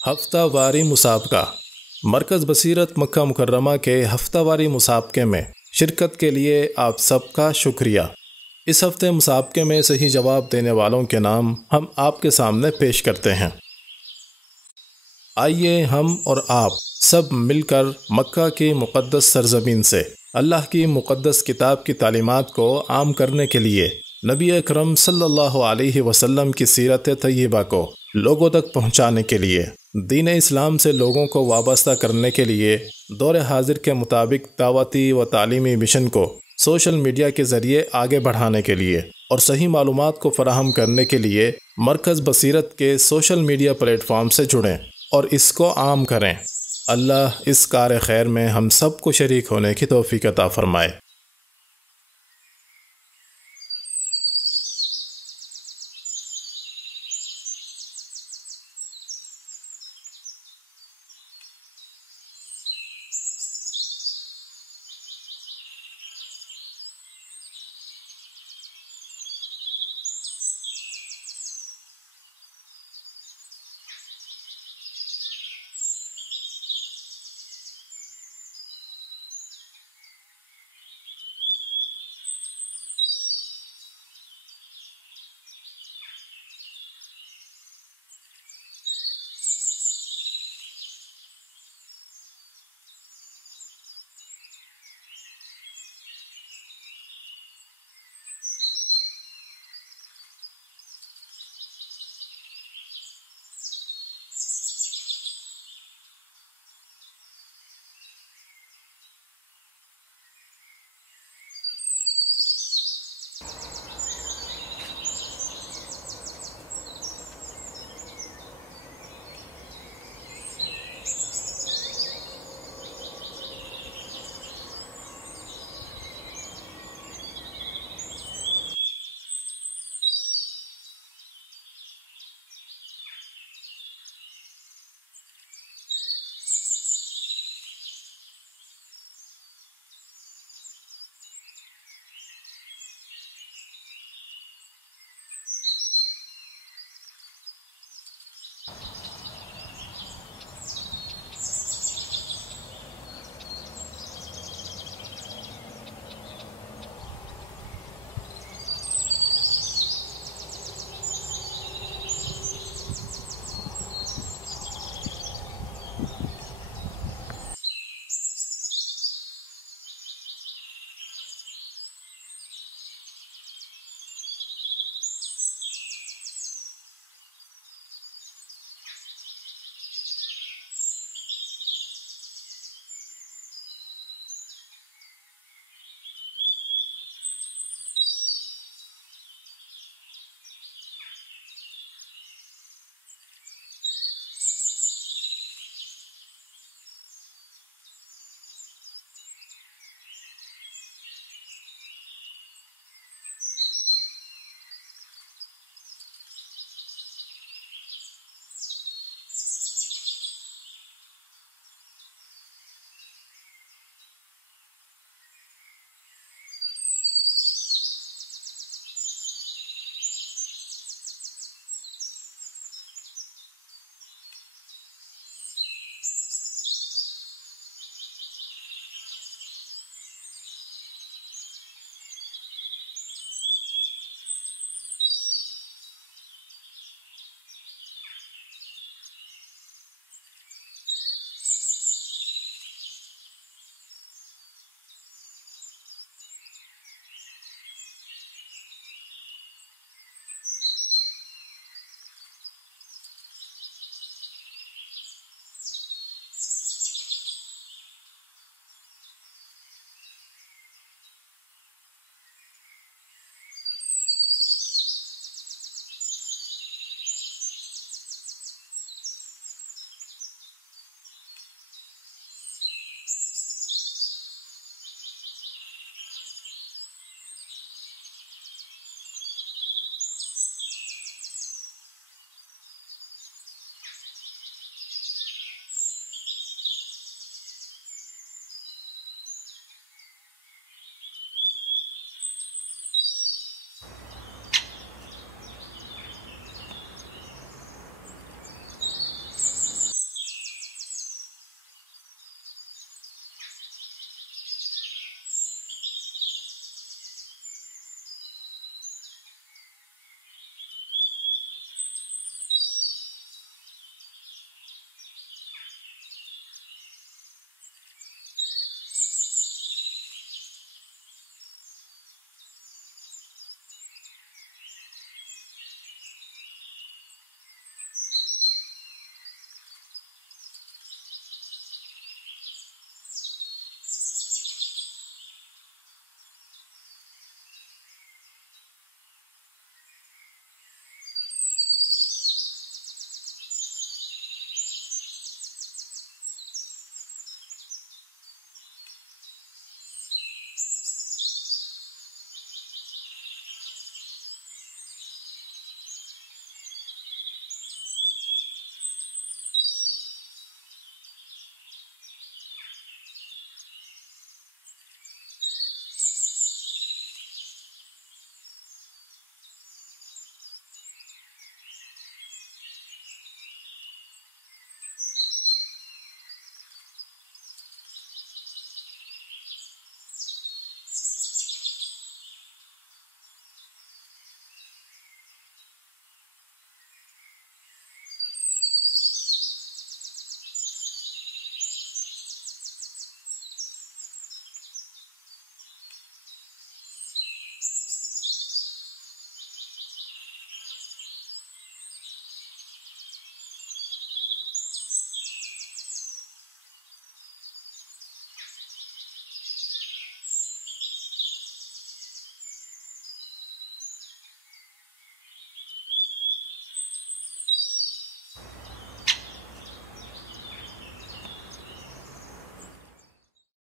हफ्तावारी मुसाबका। मरकज़ बसीरत मक्का मुकर्रमा के हफ्तावारी मुसाबके में शिरकत के लिए आप सबका शुक्रिया। इस हफ्ते मुसाबके में सही जवाब देने वालों के नाम हम आपके सामने पेश करते हैं। आइए हम और आप सब मिलकर मक्का की मुक़द्दस सरज़मीन से अल्लाह की मुक़द्दस किताब की तालीमात को आम करने के लिए नबी अकरम सल्लल्लाहु अलैहि वसल्लम की सीरत तय्यबा को लोगों तक पहुँचाने के लिए, दीन इस्लाम से लोगों को वाबस्ता करने के लिए दौर हाजिर के मुताबिक दावती व तालीमी मिशन को सोशल मीडिया के ज़रिए आगे बढ़ाने के लिए और सही मालूमात को फ़राहम करने के लिए मरकज़ बसीरत के सोशल मीडिया प्लेटफॉर्म से जुड़ें और इसको आम करें। अल्लाह इस कार खैर में हम सब को शरीक होने की तौफीक अता फ़रमाए।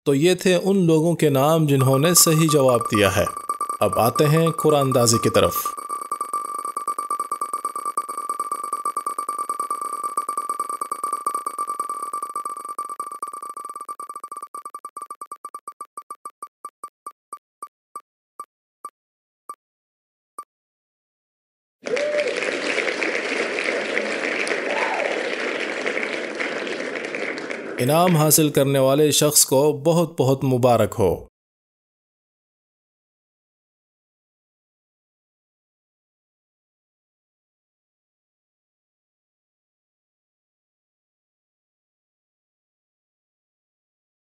तो ये थे उन लोगों के नाम जिन्होंने सही जवाब दिया है। अब आते हैं कुरानदाजी की तरफ। इनाम हासिल करने वाले शख्स को बहुत बहुत मुबारक हो।